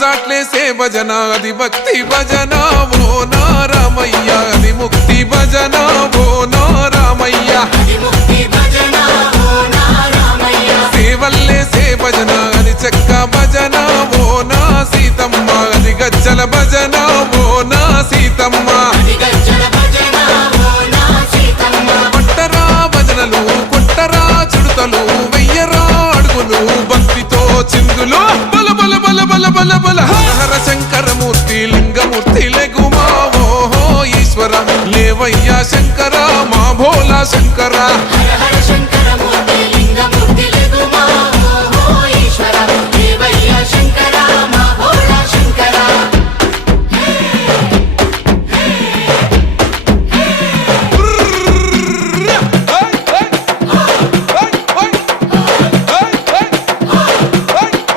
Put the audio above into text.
మోజాట్లేసే భజన అది భక్తి భజన ఓ నా రామయ్య అది ముక్తి భజన ఓ నా రామయ్య సేవల్లేసే భజన అది చెక్క భజన ఓ నా సీతమ్మ అది గజ్జల భజన ఓ నా సీతమ్మ పట్టరా భజనలు కొట్టరా చుడతలు వెయ్యరా అడుగులు భక్తితో చిందులు బల బల బల బల బల బల హర శంకరమూర్తి లింగమూర్తి లెగుమా ఓహో ఈశ్వర లేవయ్యా శంకర మా భోలా శంకర